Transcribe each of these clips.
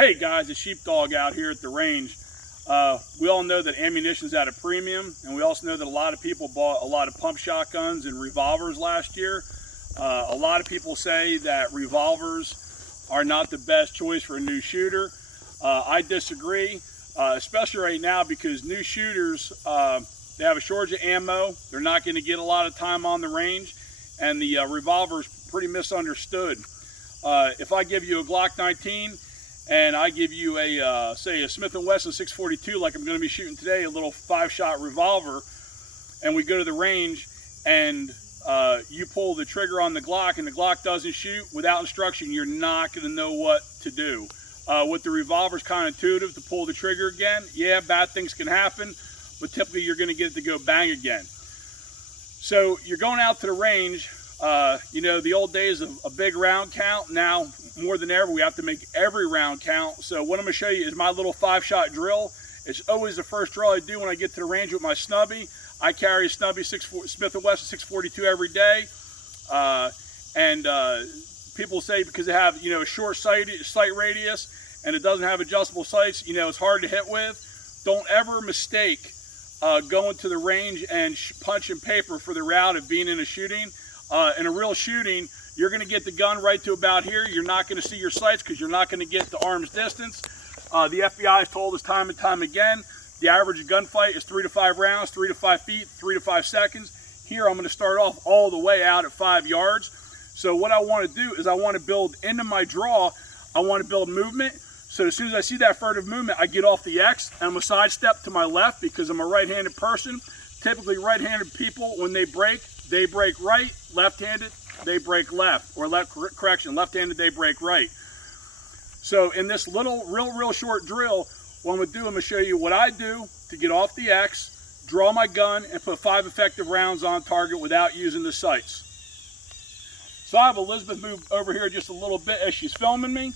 Hey guys, it's Sheepdog out here at the range. We all know that ammunition's at a premium, and we also know that a lot of people bought a lot of pump shotguns and revolvers last year. A lot of people say that revolvers are not the best choice for a new shooter. I disagree, especially right now because new shooters, they have a shortage of ammo. They're not going to get a lot of time on the range, and the revolver's pretty misunderstood. If I give you a Glock 19 and I give you a, say a Smith & Wesson 642 like I'm going to be shooting today, a little 5-shot revolver, and we go to the range and you pull the trigger on the Glock and the Glock doesn't shoot, without instruction, you're not going to know what to do. With the revolver, it's kind of intuitive to pull the trigger again. Yeah, bad things can happen, but typically you're going to get it to go bang again. So you're going out to the range. You know, the old days of a big round count, now more than ever we have to make every round count. So what I'm going to show you is my little 5-shot drill. It's always the first drill I do when I get to the range with my Snubbie. I carry a Snubbie Smith & Wesson 642 every day, and people say because they have, you know, a short sight radius and it doesn't have adjustable sights, you know, it's hard to hit with. Don't ever mistake going to the range and punching paper for the route of being in a shooting. In a real shooting, you're going to get the gun right to about here. You're not going to see your sights because you're not going to get the arm's distance. The FBI has told us time and time again, the average gunfight is 3 to 5 rounds, 3 to 5 feet, 3 to 5 seconds. Here, I'm going to start off all the way out at 5 yards. So what I want to do is I want to build into my draw, I want to build movement. So as soon as I see that furtive movement, I get off the X and I'm a sidestep to my left because I'm a right-handed person. Typically, right-handed people, when they break right. Left-handed, they break left. Or left-handed, they break right. So in this little, real short drill, what I'm going to do, I'm going to show you what I do to get off the X, draw my gun, and put 5 effective rounds on target without using the sights. So I have Elizabeth move over here just a little bit as she's filming me.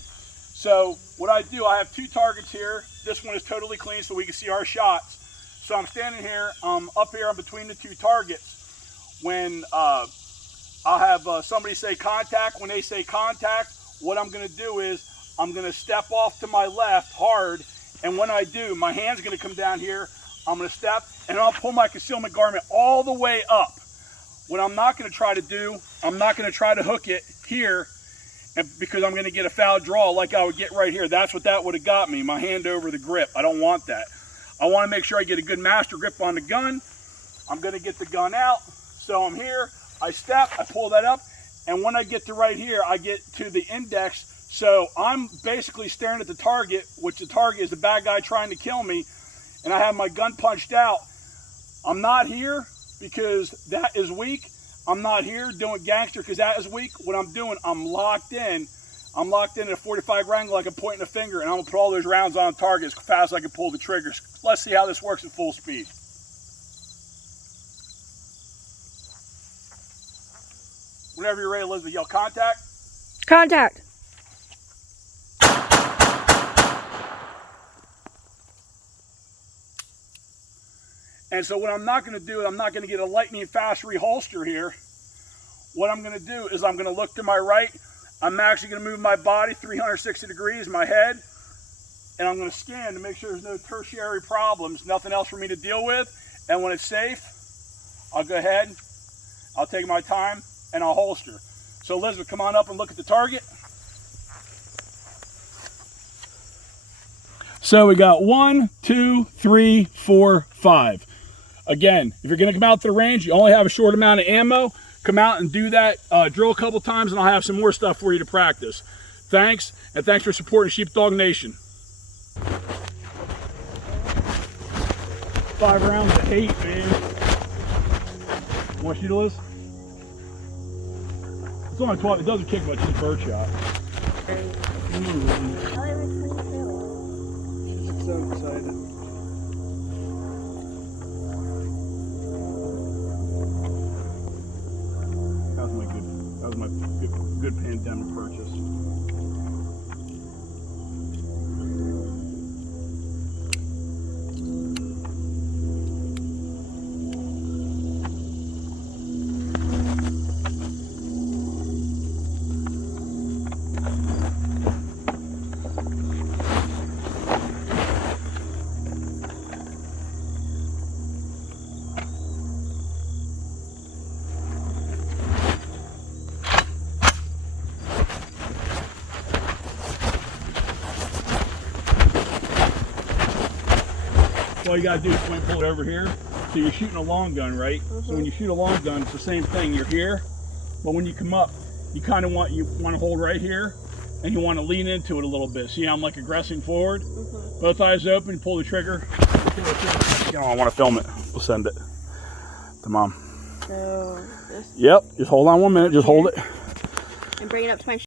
So what I do, I have 2 targets here. This one is totally clean so we can see our shots. So I'm standing here, up here in between the 2 targets. When I'll have somebody say contact. When they say contact, what I'm going to do is I'm going to step off to my left hard, and when I do, my hand's going to come down here. I'm going to step, and I'll pull my concealment garment all the way up. What I'm not going to try to do, I'm not going to try to hook it here, and because I'm going to get a foul draw like I would get right here. That's what that would have got me, my hand over the grip. I don't want that. I want to make sure I get a good master grip on the gun. I'm going to get the gun out. So I'm here, I step, I pull that up, and when I get to right here, I get to the index. So I'm basically staring at the target, which the target is the bad guy trying to kill me, and I have my gun punched out. I'm not here because that is weak. I'm not here doing gangster because that is weak. What I'm doing, I'm locked in. I'm locked in at a 45 angle like I'm pointing a finger, and I'm going to put all those rounds on target as fast as I can pull the triggers. Let's see how this works at full speed. Whenever you're ready, Elizabeth, yell contact. Contact. And so what I'm not going to do, I'm not going to get a lightning fast reholster here. What I'm going to do is I'm going to look to my right. I'm actually going to move my body 360 degrees, my head, and I'm going to scan to make sure there's no tertiary problems, nothing else for me to deal with. And when it's safe, I'll go ahead, I'll take my time, and I'll holster. So Elizabeth, come on up and look at the target. So we got 1, 2, 3, 4, 5. Again, if you're going to come out to the range, you only have a short amount of ammo. Come out and do that drill a couple times, and I'll have some more stuff for you to practice. Thanks, and thanks for supporting Sheepdog Nation. 5 rounds of hate, man. Want to shoot a list? It's only 12. It doesn't kick much. It's a bird shot. She's so excited. That was my good pandemic purchase. all you gotta do is pull it over here. So you're shooting a long gun, right? So when you shoot a long gun, it's the same thing. You're here, but when you come up, you kind of want to hold right here, and you want to lean into it a little bit. See how I'm like aggressing forward? Both eyes open, pull the trigger. You know, I want to film it. We'll send it to Mom. So Yep, just hold on 1 minute, just hold it. And bring it up to my